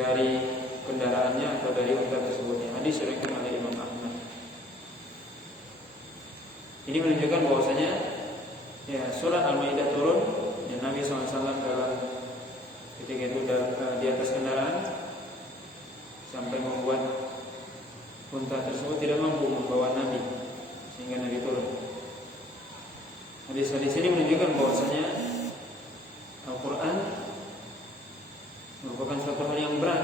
dari kendaraannya atau dari unta tersebut. Hadis diriwayatkan oleh Imam Ahmad. Ini menunjukkan bahwasanya surat Al-Maidah turun dan Nabi SAW dalam ketika itu di atas kendaraan sampai membuat unta tersebut tidak mampu membawa Nabi sehingga Nabi turun. Hadis-hadis ini menunjukkan bahwasanya Al-Quran merupakan suatu hal yang berat,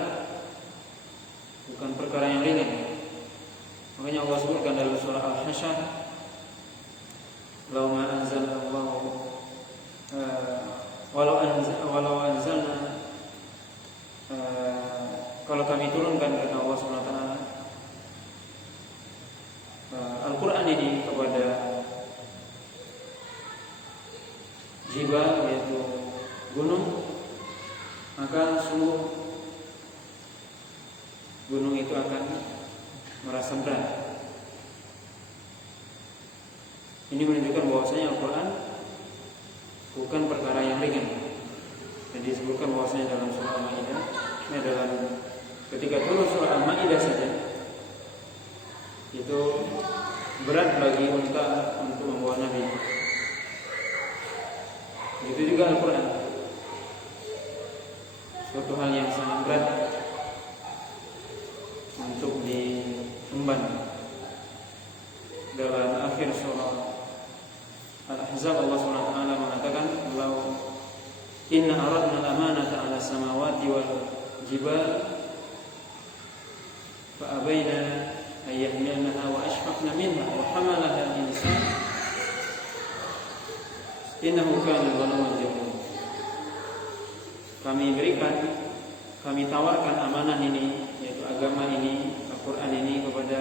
bukan perkara yang ringan. Makanya Allah sebutkan dalam surah Al-Hasyr, "Law ma anzalallahu walau anzalna kalau kami turunkan kata Allah Subhanahu wa taala Al-Quran ini kepada jibal, yaitu gunung, maka sungguh gunung itu akan merasa berat." Ini menunjukkan bahwasanya Al-Quran bukan perkara yang ringan. Dan disebutkan bahwasanya dalam surah Al-Maidah, dalam ketika turun surah Al-Maidah saja itu berat bagi unta untuk membawa Nabi. Begitu juga Al-Quran, suatu hal yang sangat berat untuk diemban. Dalam akhir surah Al-Ahzab Allah SWT mengatakan, "Lau inna aradna al-amanata 'ala samawati wal jibal fa abaina an yahmilnaha wa ashfaqna minha wa hamalaha al-insan innahu kana zaluman jahula." Kami tawarkan amanah ini, yaitu agama ini, Al-Quran ini, kepada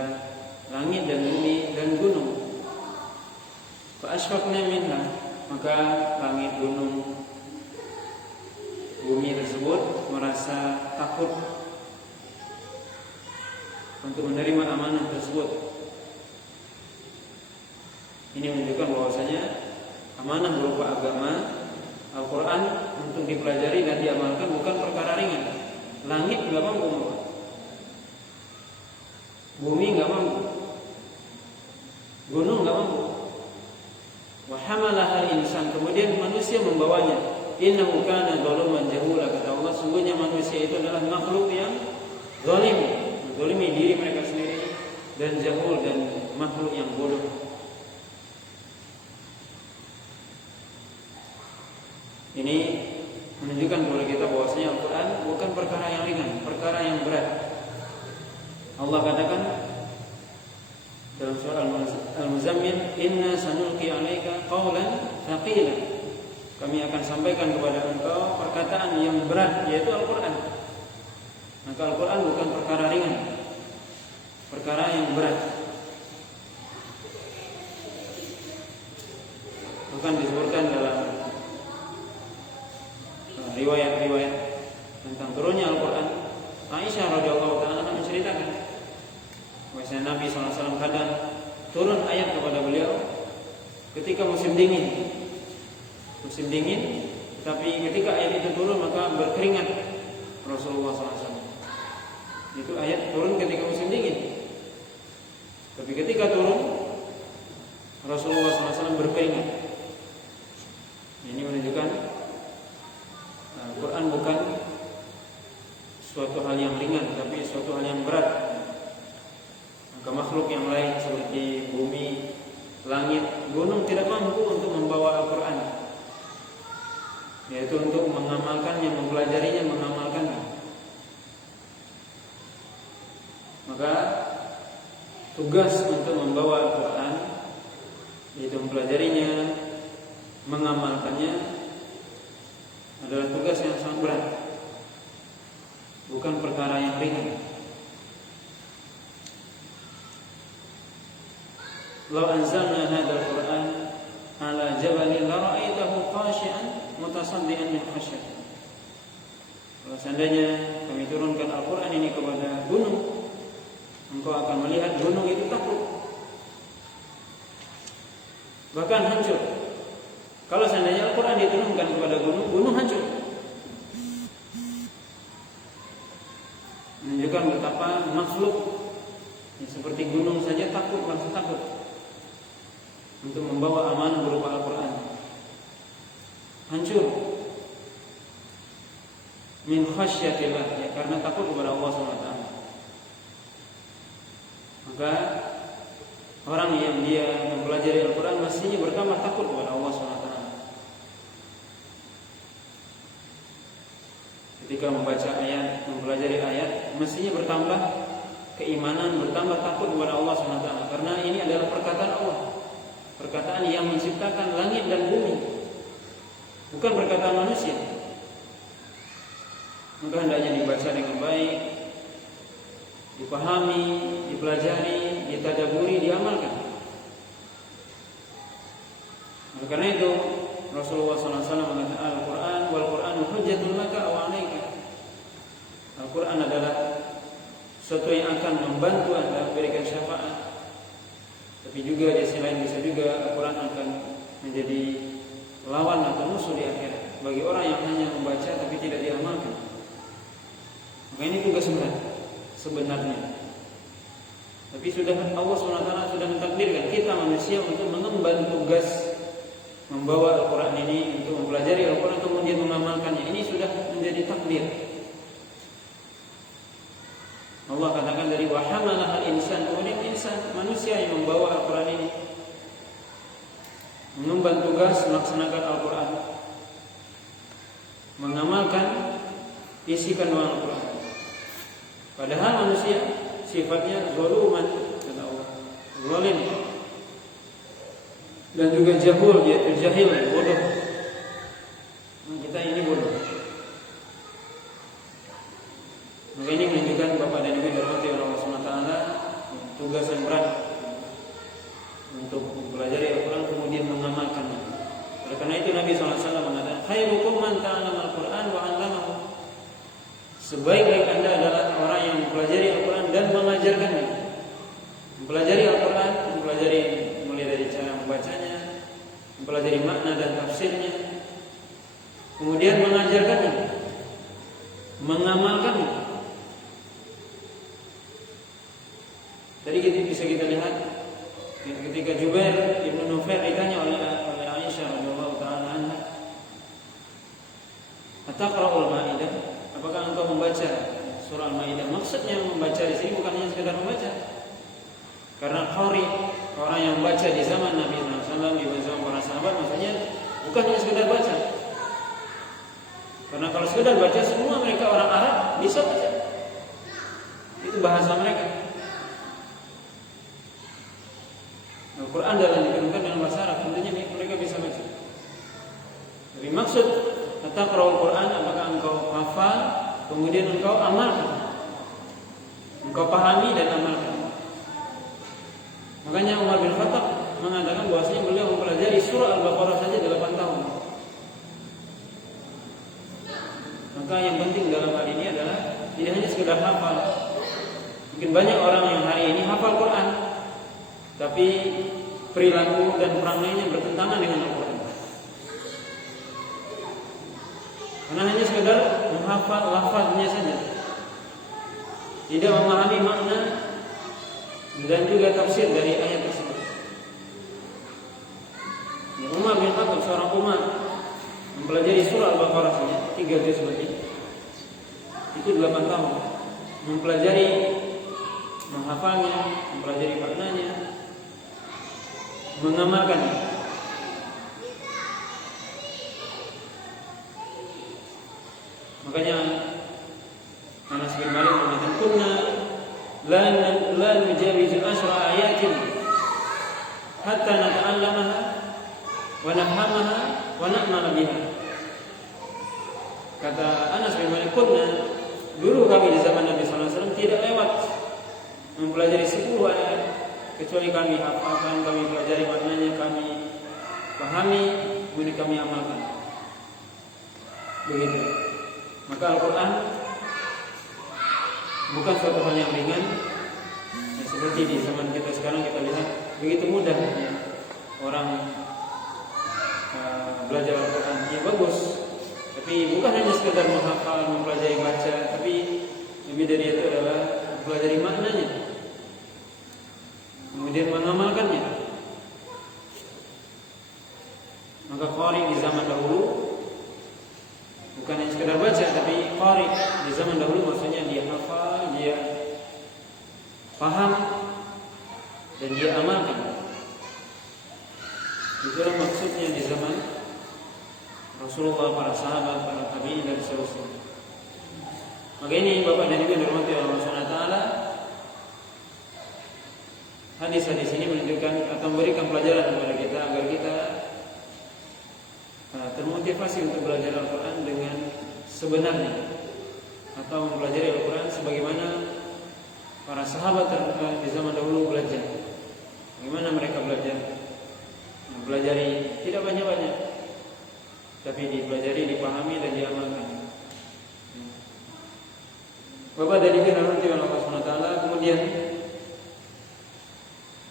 langit dan bumi dan gunung. Fa ashfaqna minha, maka langit, gunung, bumi tersebut merasa takut untuk menerima amanah tersebut. Ini menunjukkan bahwasanya amanah berupa agama Al-Quran untuk dipelajari dan diamalkan bukan perkara ringan. Langit nggak mampu, bumi nggak mampu, gunung nggak mampu. Wa hamalaha al-insan, kemudian manusia membawanya. Innahu kana zaluman jahula, kata Allah, sungguhnya manusia itu adalah makhluk yang zalim, menzalimi diri mereka sendiri, dan jahul, dan makhluk yang bodoh. Ini menunjukkan kepada kita bahwasanya Al-Quran bukan perkara yang ringan, perkara yang berat. Allah katakan dalam surah Al-Muzammil, "Inna sanulqi 'alaika qawlan thaqila." Kami akan sampaikan kepada engkau perkataan yang berat, yaitu Al-Quran. Maka Al-Quran bukan perkara ringan, perkara yang berat. Bukan disebutkan dalam riwayat-riwayat tentang turunnya Al-Quran. Aisyah radhiyallahu taala menceritakan bahwa Nabi SAW kadang turun ayat kepada beliau ketika musim dingin, tapi ketika ayat itu turun maka berkeringat Rasulullah SAW. Itu ayat turun ketika musim dingin, tapi ketika turun Rasulullah SAW berkeringat. Ini menunjukkan Al-Quran bukan suatu hal yang ringan, tapi suatu hal yang berat. Maka makhluk yang lain seperti bumi, langit, gunung tidak mampu untuk membawa Al-Quran, yaitu untuk mengamalkannya, mempelajarinya, mengamalkannya. Maka tugas untuk membawa Al-Quran, yaitu mempelajarinya, mengamalkannya, adalah tugas yang sangat berat, bukan perkara yang ringan. Law anzalna hadzal Qur'an ala jabalin la ra'aitahu khashi'an mutasaddian min khasyatillah. Kalau seandainya kami turunkan Al-Quran ini kepada gunung, engkau akan melihat gunung itu takut, bahkan hancur. Kalau seandainya Al-Quran diturunkan kepada gunung, gunung hancur. makhluk ya, seperti gunung saja takut, langsung takut untuk membawa amanah berupa Al-Quran. Hancur min khasyatillah ya, karena takut kepada Allah SWT. Maka orang yang dia mempelajari Al-Quran mestinya bertambah takut kepada Allah SWT. Ketika membaca ayat, mempelajari ayat, mestinya bertambah keimanan, bertambah takut kepada Allah SWT. Karena ini adalah perkataan Allah, perkataan yang menciptakan langit dan bumi, bukan perkataan manusia. Maka hendaknya dibaca dengan baik, dipahami, dipelajari, ditadaburi, diamalkan. Oleh karena itu Rasulullah SAW mengatakan Al-Quran wal Quranu hujjatun laka wa 'alaika. Al-Quran adalah sesuatu yang akan membantu Anda memberikan syafaat. Tapi juga di sisi lain bisa juga Al-Quran akan menjadi lawan atau musuh di akhirat bagi orang yang hanya membaca tapi tidak diamalkan. Maka ini tugas berat sebenarnya. Tapi sudah Allah SWT sudah mentakdirkan kita manusia untuk mengemban tugas membawa Al-Quran ini, untuk mempelajari Al-Quran kemudian mengamalkannya. Ini sudah menjadi takdir. Allah katakan dari wa hamalah al-insan, kemudian insan manusia yang membawa Al-Quran ini mengemban tugas melaksanakan Al-Quran, mengamalkan isi kandungan Al-Quran. Padahal manusia sifatnya zaluman, kata Allah, zalim, dan juga jahul, yaitu jahil, bodoh. Kita ini bodoh. Maka ini menunjukkan Bapak dan Ibu dirahmati oleh Allah SWT, tugas yang berat untuk mempelajari Al-Quran kemudian mengamalkannya. Oleh karena itu Nabi SAW mengatakan, khairukum man ta'allama Al-Quran wa 'allamahu. Sebaik-baik Anda adalah orang yang mempelajari Al-Quran dan mengajarkannya. Mempelajari Al-Quran, mempelajari mulai dari cara membacanya, mempelajari makna dan tafsirnya, kemudian mengajarkannya, mengamalkannya. Tadi bisa kita lihat ketika Jubair ibn Nufair ditanya oleh Aisyah radhiyallahu taala anha, "Ataqra'ul Maidah?" Apakah engkau membaca surah Al-Maidah? Maksudnya membaca di sini bukan hanya sekedar membaca. Karena qari, orang yang membaca di zaman Nabi SAW, di zaman para sahabat, maksudnya bukan hanya sekedar baca. Karena kalau sekedar baca, semua mereka orang Arab bisa baca. Itu bahasa mereka. Al-Quran dalam diturunkan dalam bahasa Arab, tentunya mereka bisa baca. Tapi maksud taqra'ul Quran, apakah engkau hafal, kemudian engkau amalkan, engkau pahami dan amalkan. Makanya Umar bin Khattab mengatakan bahwasanya beliau mempelajari surah Al-Baqarah saja 8 tahun. Maka yang penting dalam hal ini adalah tidak hanya sekedar hafal. Mungkin banyak orang yang hari ini hafal Quran, tapi perilaku dan perangannya bertentangan dengan Al-Quran. Karena hanya sekedar menghafal lafaznya saja, tidak memahami makna dan juga tafsir dari ayat tersebut. Ya, Umar bin Khattab, seorang umat, mempelajari surah Al-Baqarah saja 3 juz lebih. Itu 8 tahun. Mempelajari, menghafalnya, mempelajari maknanya, mengamalkannya. Makanya Anas bin Malik mengatakan, "Kunna la nujawizu 10 ayatin hatta nata'allamaha wa nafhamaha wa na'mala biha." Kata Anas bin Malik, "Kunna, dulu kami di zaman Nabi sallallahu alaihi wasallam tidak lewat mempelajari 10 ayat kecuali kami hafalkan, kami pelajari maknanya, kami pahami, kemudian kami amalkan." Begitu. Maka Al-Quran bukan suatu hal yang ringan. Ya, seperti di zaman kita sekarang kita lihat begitu mudah ya, orang belajar Al-Quran. Ya bagus, tapi bukan hanya sekedar menghafal, mempelajari baca, tapi lebih dari itu adalah paham dan dia amalkan. Itulah maksudnya di zaman Rasulullah, para sahabat, para tabi'in dan seterusnya. Maka ini Bapak dan Ibu yang dirahmati Allah Subhanahu wa taala, hadis-hadis ini menunjukkan atau memberikan pelajaran kepada kita agar kita termotivasi untuk belajar Al-Quran dengan sebenarnya, atau mempelajari Al-Quran sebagaimana para sahabat di zaman dahulu belajar. Bagaimana mereka belajar? Mempelajari tidak banyak-banyak, tapi dipelajari, dipahami dan diamalkan. Bapak dan Ibu yang dirahmati Allah Subhanahu wa taala, kemudian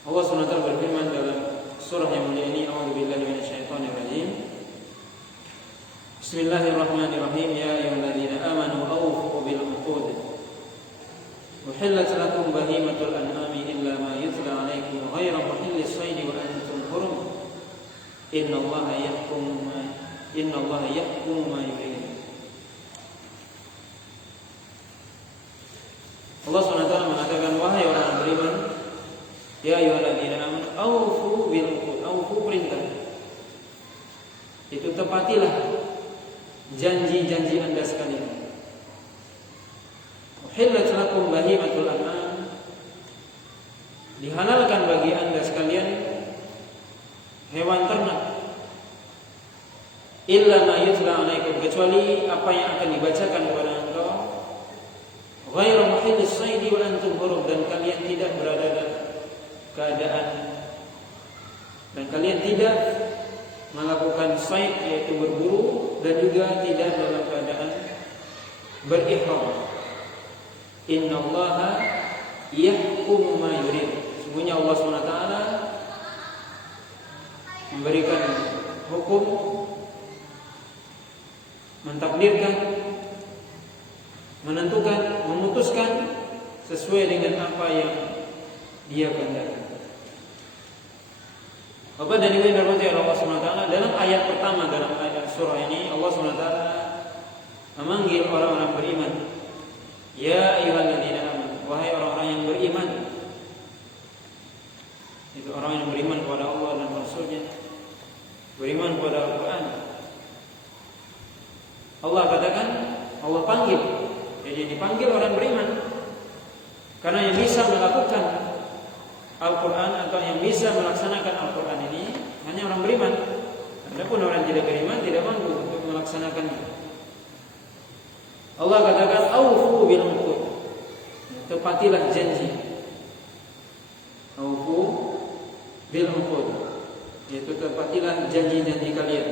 Allah Subhanahu wa taala berfirman dalam surah yang mulia ini, A'udzubillahi minasyaitonirrajim. Bismillahirrahmanirrahim. Ya ayyuhalladzina amanu awfu bil 'uqud. Uhillat lakum bahimatul an'ami illa ma yutla 'alaikum ghayra muhillis shayd wa antum hurum. Innallaha yahkumu ma yurid. Allah Subhanahu wa taala mengatakan, wahai orang beriman, ya ayyuhalladzina amanu awfu bil 'uqud. Awfu perintah. Itu tepatilah janji-janji Anda sekalian. Uhillat lakum bahimatul an'am. Dihalalkan bagi Anda sekalian hewan ternak. Illa ma yutla 'alaikum, kecuali apa yang akan dibacakan kepada engkau. Ghairu muhillis shayd wa antum hurum, dan kalian tidak berada dalam keadaan, dan kalian tidak melakukan sayd, yaitu berburu, dan juga tidak dalam keadaan berihram. Innallaha yahkumu ma yurid. Sesungguhnya Allah SWT memberikan hukum, mentakdirkan, menentukan, memutuskan sesuai dengan apa yang Dia kehendaki. Bapak dan Ibu yang dirahmati Allah Subhanahu wa taala, dalam ayat pertama dalam ayat surah ini Allah Subhanahu wa taala memanggil orang-orang beriman. Ya ayyuhalladzina amanu, wahai orang-orang yang beriman. Itu orang yang beriman kepada Allah dan Rasul-Nya, beriman kepada Al-Quran. Allah katakan, Allah panggil. Jadi dipanggil orang beriman. Karena yang bisa melakukan Al-Quran atau yang bisa melaksanakan Al-Quran ini hanya orang beriman. Adapun orang tidak beriman tidak mampu untuk melaksanakannya. Allah katakan, aufu bil 'uqud. Tepatilah janji. Aufu bil 'uqud, yaitu tepatilah janji-janji kalian.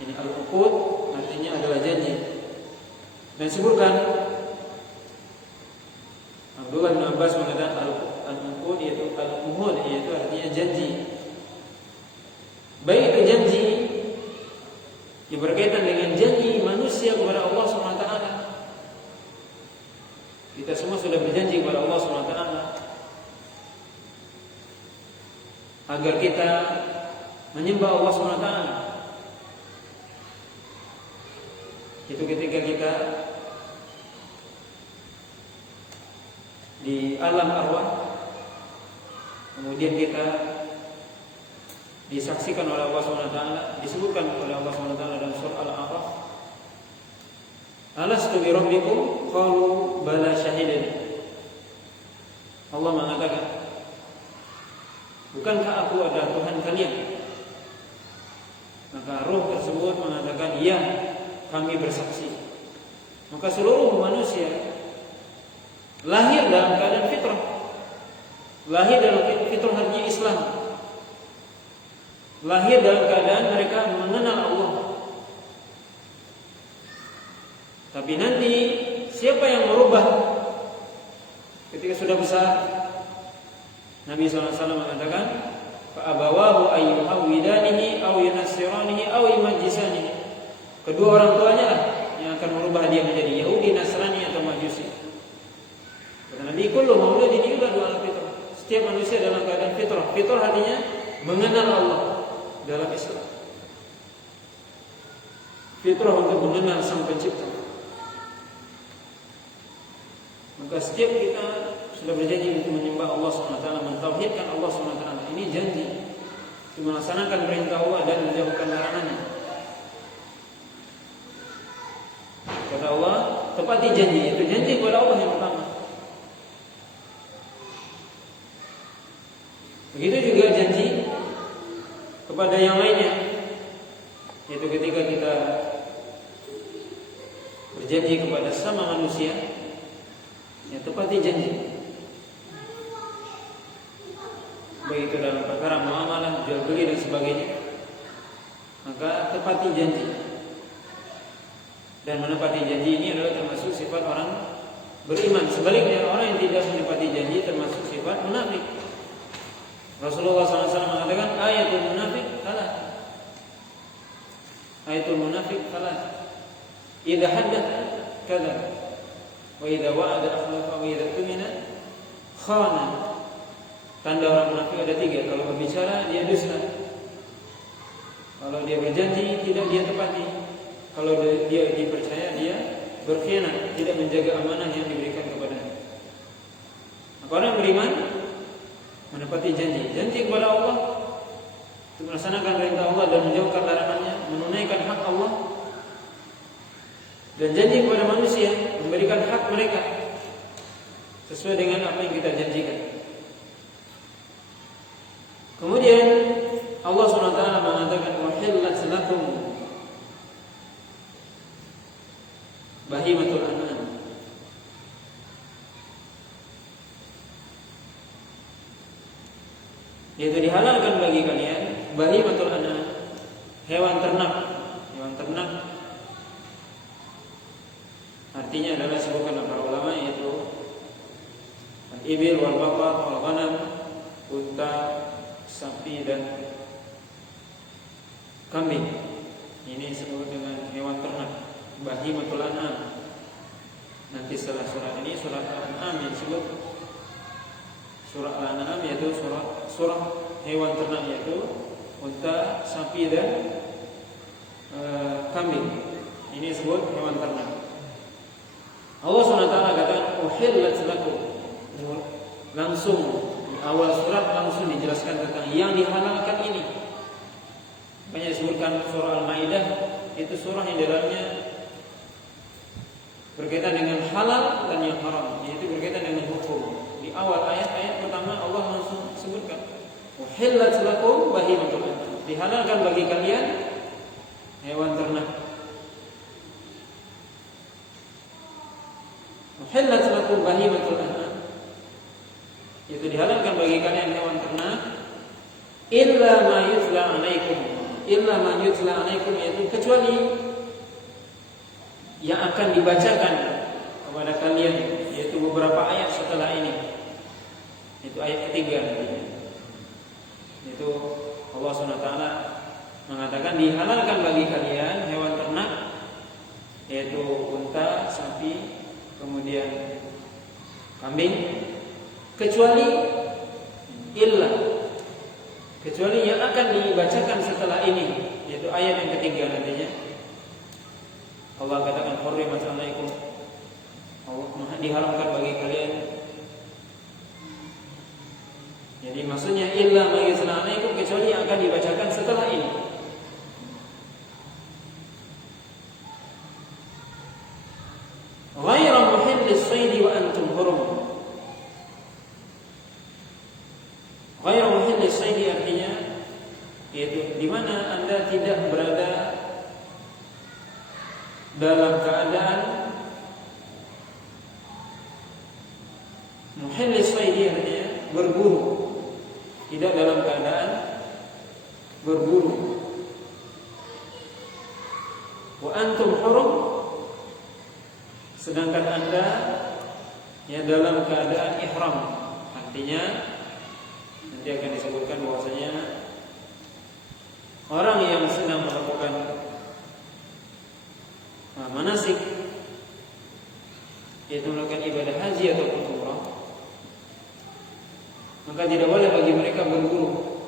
Ini al-uqud artinya adalah janji. Dan sebutkan Abdullah bin Abbas mengatakan al-uqud yaitu al-uhud, yaitu artinya janji. Baik itu janji yang berkaitan dengan janji manusia kepada Allah SWT. Kita semua sudah berjanji kepada Allah SWT agar kita menyembah Allah SWT. Itu ketika kita di alam arwah, kemudian kita disaksikan oleh Allah SWT, disebutkan oleh Allah SWT dalam surah Al-A'raf, alastu bi rabbikum qalu bala syahidin. Allah mengatakan, bukankah aku adalah Tuhan kalian? Maka ruh tersebut mengatakan, ya, kami bersaksi. Maka seluruh manusia lahir dalam keadaan fitrah, lahir dalam fitrah artinya Islam, lahir dalam keadaan mereka mengenal Allah. Tapi nanti siapa yang merubah ketika sudah besar? Nabi SAW mengatakan, fa'abawahu ayyuhawwidanihi aw yunassiranihi aw yumajjisanihi. Kedua orang tuanya lah yang akan merubah dia menjadi Yahudi, Nasrani atau Majusi. Kata Nabi, kullu mauludin yuladu ala fitrah. Setiap manusia dalam keadaan fitrah. Fitrah artinya mengenal Allah dalam Islam. Fitrah untuk mengenal Sang Pencipta. Maka setiap kita sudah berjanji untuk menyembah Allah SWT, mentauhidkan Allah SWT. Ini janji untuk melaksanakan perintah Allah dan menjauhkan larangannya. Kata Allah, tepati janji. Itu janji kepada Allah yang pertama. Begitu juga janji kepada yang lainnya, yaitu ketika kita berjanji kepada sama manusia, ya tepati janji. Baik itu dalam perkara muamalah, jual beli dan sebagainya, maka tepati janji. Dan menepati janji ini adalah termasuk sifat orang beriman. Sebaliknya, orang yang tidak menepati janji termasuk sifat munafik. Rasulullah SAW mengatakan, ayatul munafik salah. Ayatul munafik salah. Idza haddatha kadzab, wa idza wa'ada akhlafa, wa idza tumina khana. Tanda orang munafik ada 3. Kalau berbicara dia dusta, kalau dia berjanji tidak dia tepati, kalau dia dipercaya dia berkhianat, tidak menjaga amanah yang diberikan kepadanya. Maka orang beriman menepati janji. Janji kepada Allah untuk melaksanakan perintah Allah dan menjauhkan larangannya, menunaikan hak Allah. Dan janji kepada manusia, memberikan hak mereka sesuai dengan apa yang kita janjikan. Kemudian Allah SWT mengatakan, "Wahillat lakum bahimatul an'am." Yaitu dihalalkan bagi kalian bahimatul an'am, hewan ternak. Hewan ternak artinya adalah sebutkan para ulama, yaitu al-ibil wal baqar wal ghanam, unta, sapi dan kambing. Ini disebut dengan hewan ternak, bahimatul an'am. Nanti setelah surat ini, surat Al-An'am yang disebut surah Al-An'am, yaitu surah hewan ternak, yaitu unta, sapi dan kambing. Ini disebut hewan ternak. Allah SWT katakan, uhillat lakum. Langsung di awal surat langsung dijelaskan tentang yang dihalalkan ini. Banyak disebutkan surah Al-Maidah, itu surah yang dalamnya berkaitan dengan halal dan yang haram, yaitu berkaitan dengan hukum. Di awal ayat-ayat pertama Allah langsung sebutkan, uhillat lakum bahimatul an'am. Dihalalkan bagi kalian hewan ternak. Uhillat lakum bahimatul an'am, yaitu dihalalkan bagi kalian hewan ternak, illa ma yutla alaikum. Illa ma yutla alaikum, yaitu kecuali yang akan dibacakan kepada kalian, yaitu beberapa ayat setelah ini. Itu ayat ketiga nantinya. Itu Allah SWT mengatakan dihalalkan bagi kalian hewan ternak, yaitu unta, sapi, kemudian kambing, kecuali yang akan dibacakan setelah ini, yaitu ayat yang ketiga nantinya. Allah katakan hurrimat alaikum, diharamkan bagi kalian. Jadi maksudnya illa ma yutla alaikum, kecuali yang akan dibacakan setelah ini. Ghairu muhillis shaidi wa antum hurum. Ghairu muhillis shaidi artinya yaitu di mana Anda tidak berada dalam keadaan muhillis shaidi artinya berburu, tidak dalam keadaan berburu. Wa antum hurum, sedangkan Anda ya dalam keadaan ihram. Artinya nanti akan disebutkan bahwasanya orang yang sedang melakukan manasik, yaitu melakukan ibadah haji ataupun umrah, maka tidak boleh bagi mereka berburu.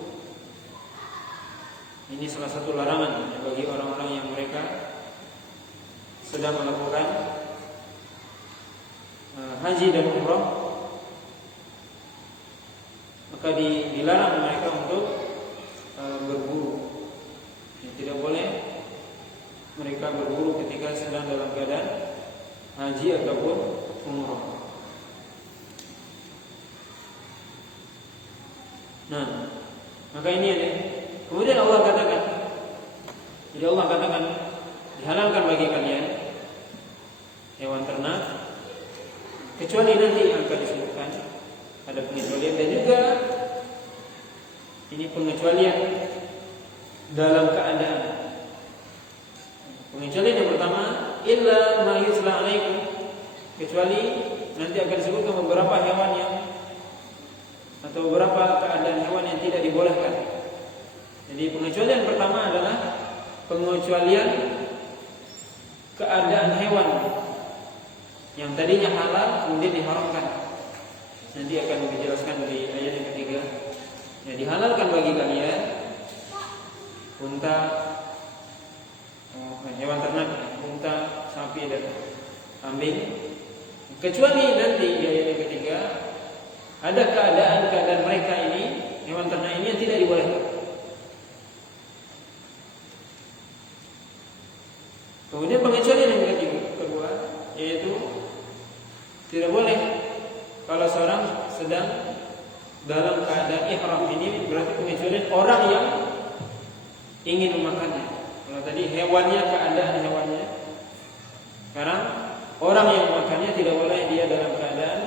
Ini salah satu larangan bagi orang-orang yang mereka sedang melakukan haji dan umrah, maka dilarang mereka untuk berburu. Tidak boleh mereka berburu ketika sedang dalam keadaan haji ataupun umrah. Nah, maka ini ada. Kemudian Allah katakan, jadi Allah katakan dihalalkan bagi kalian hewan ternak kecuali nanti yang akan disebutkan ada pengecualian, dan juga ini pengecualian dalam keadaan. Pengecualian yang pertama, illa ma yusla alaikum, kecuali nanti akan disebutkan beberapa hewan yang atau beberapa keadaan hewan yang tidak dibolehkan. Jadi pengecualian pertama adalah pengecualian keadaan hewan yang tadinya halal kemudian diharamkan. Nanti akan dijelaskan di ayat yang ketiga. Ya, dihalalkan bagi kalian unta, hewan ternak, unta, sapi dan kambing, kecuali nanti di ayat yang ketiga ada keadaan mereka ini, hewan ternak ini yang tidak dibolehkan. Kemudian pengecualian yang kedua yaitu tidak boleh kalau seorang sedang dalam keadaan ihram. Ini berarti pengecualian orang yang ingin memakannya. Kalau tadi hewannya, keadaan hewannya, sekarang orang yang memakannya tidak boleh dia dalam keadaan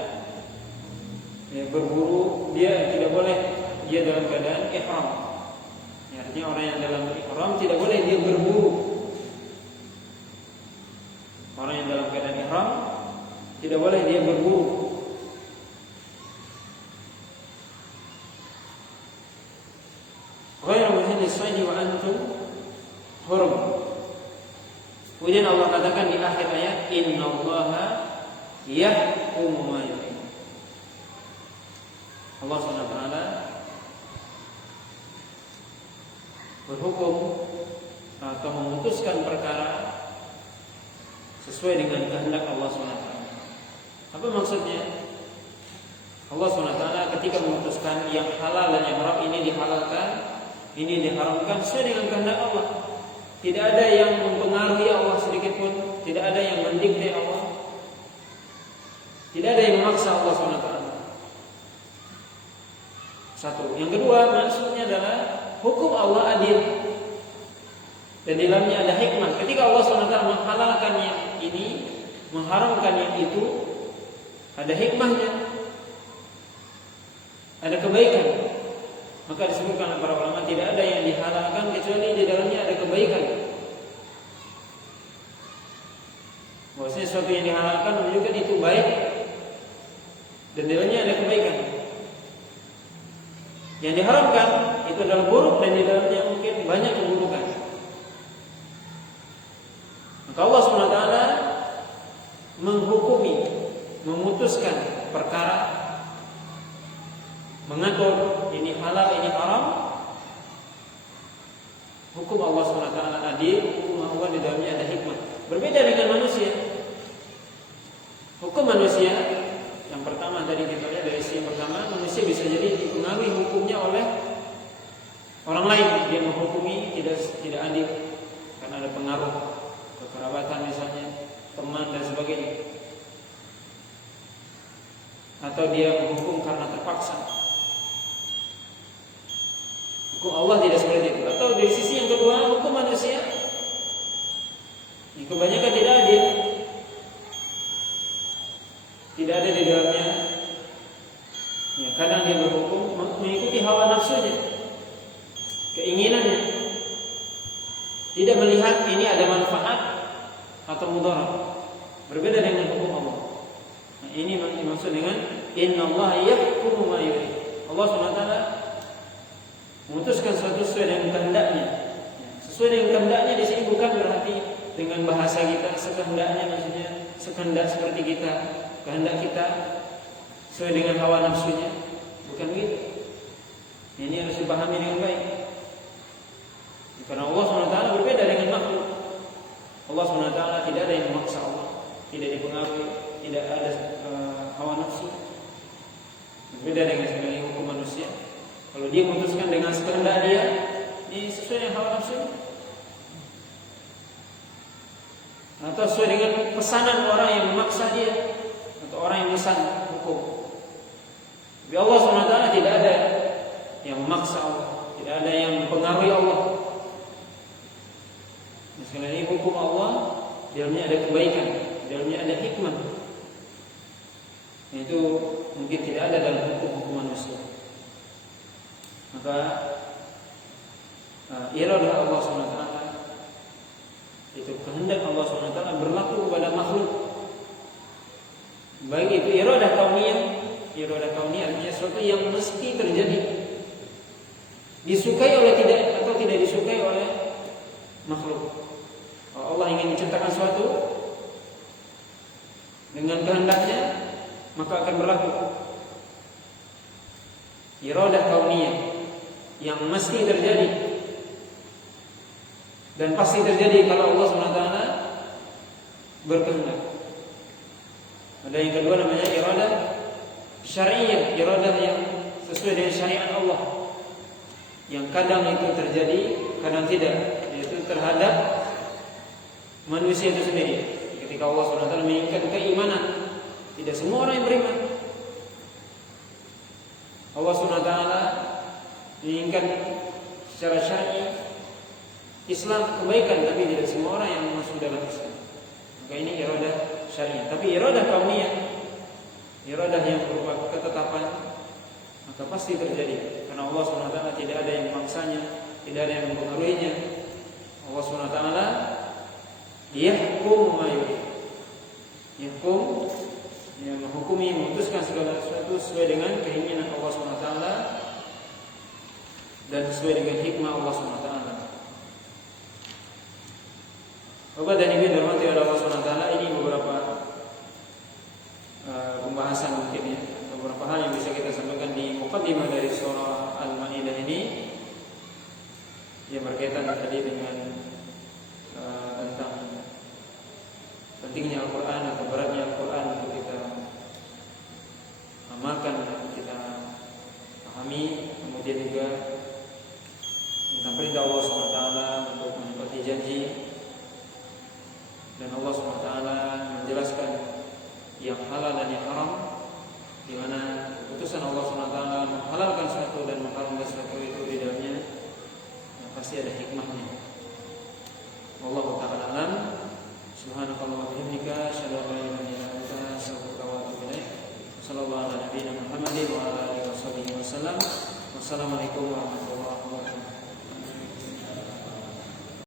berburu, dia tidak boleh dia dalam keadaan ihram. Artinya orang yang dalam ihram tidak boleh dia berburu. Orang yang dalam keadaan ihram tidak boleh dia berburu. Ghairu muhillis shayd wa antum hurum. Kemudian Allah katakan di akhir ayat, innallaha yahkumu ma yurid. Allah SWT berhukum atau memutuskan perkara sesuai dengan kehendak Allah SWT. Apa maksudnya? Allah SWT ketika memutuskan yang halal dan yang haram, ini dihalalkan, ini diharamkan sesuai dengan kehendak Allah. Tidak ada yang mempengaruhi Allah sedikit pun, tidak ada yang mendikte Allah, tidak ada yang memaksa Allah SWT. Satu. Yang kedua, maksudnya adalah hukum Allah adil dan di dalamnya ada hikmah. Ketika Allah SWT menghalalkan yang ini, mengharamkan yang itu, ada hikmahnya, ada kebaikan. Maka disebutkan oleh para ulama, tidak ada yang dihalalkan kecuali di dalamnya ada kebaikan. Bahwasanya sesuatu yang dihalalkan menunjukkan itu baik dan di dalamnya ada kebaikan. Yang diharamkan itu adalah buruk dan di dalamnya mungkin banyak keburukan. Maka Allah SWT menghukumi, memutuskan perkara, mengatur ini halal, ini haram. Hukum Allah SWT adil, hukum Allah di dalamnya ada hikmah. Berbeda dengan manusia. Hukum manusia yang pertama tadi kita lihat dari sisi yang pertama, manusia bisa jadi dipengaruhi hukumnya oleh orang lain. Dia menghukumi tidak adil karena ada pengaruh kekerabatan misalnya, teman dan sebagainya. Atau dia menghukum karena terpaksa. Hukum Allah tidak seperti itu. Atau dari sisi yang kedua, hukum manusia yang kebanyakan tidak adil. Tidak ada di dalamnya. Ya, kadang dia berhukum mengikuti hawa nafsunya, keinginannya, tidak melihat ini ada manfaat atau mudarat. Berbeda dengan hukum Allah. Nah, ini maksud dengan innallaha yahkumu ma yurid. Allah SWT memutuskan sesuatu sesuai dengan kehendaknya. Sesuai dengan kehendaknya di sini bukan berarti dengan bahasa kita sekehendaknya, maksudnya sekehendak seperti kita, kehendak kita sesuai dengan hawa nafsunya, bukan begitu. Ini harus dipahami dengan baik. Karena Allah SWT berbeda dengan makhluk. Allah SWT tidak ada yang memaksa Allah, tidak dipengaruhi, tidak ada hawa nafsu. Berbeda dengan segala hukum manusia. Kalau dia memutuskan dengan kehendak dia, sesuai dengan hawa nafsu, atau sesuai dengan pesanan orang yang memaksa dia, atau orang yang memesan hukum. Tapi Allah SWT tidak ada yang memaksa Allah, tidak ada yang mempengaruhi Allah. Sekali lagi, hukum Allah di dalamnya ada kebaikan, di dalamnya ada hikmah. Itu mungkin tidak ada dalam hukum-hukum manusia. Maka iradah Allah SWT, itu kehendak Allah SWT berlaku kepada makhluk. Baik itu iradah kauniyah. Iradah kauniyah artinya sesuatu yang mesti terjadi, disukai oleh tidak atau tidak disukai oleh makhluk. Kalau Allah ingin menciptakan sesuatu dengan kehendaknya, maka akan berlaku iradah kauniyah yang mesti terjadi dan pasti terjadi kalau Allah SWT berkehendak. Ada yang kedua namanya iradah syariah, iradah yang sesuai dengan syariat Allah, yang kadang itu terjadi, kadang tidak, yaitu terhadap manusia itu sendiri. Ketika Allah SWT menginginkan keimanan, tidak semua orang yang beriman. Allah SWT menginginkan secara syar'i Islam kebaikan, tapi tidak semua orang yang masuk dalam Islam. Maka ini iradah syariah. Tapi iradah kauniyah, iradah yang berupa ketetapan, maka pasti terjadi. Karena Allah SWT tidak ada yang memaksanya, tidak ada yang mempengaruhinya. Allah SWT yahkum ma yurid. Yahkum, yang menghukumi, memutuskan segala sesuatu sesuai dengan keinginan Allah SWT dan sesuai dengan hikmah Allah SWT. Bapak dan Ibu dirahmati oleh Allah SWT, ini beberapa pembahasan mungkin ya, beberapa hal yang bisa kita sampaikan di muqaddimah dari surah Al-Maidah ini yang berkaitan tadi dengan tentang pentingnya Al-Quran atau beratnya Al-Quran untuk kita amalkan, kita pahami. Kemudian juga tentang perintah Allah SWT untuk menepati janji, dan Allah SWT menjelaskan yang halal dan yang haram, di mana keputusan Allah SWT menghalalkan sesuatu dan mengharamkan sesuatu itu di dalamnya pasti ada hikmahnya. Wallahu ta'ala alam. Subhanakallah wa bihamdika, asyhadu an la ilaha illa anta, astaghfiruka wa atubu ilaik. Sallallahu ala nabiyyina Muhammadin wa ala alihi wasallam. Wassalamualaikum warahmatullahi wabarakatuh.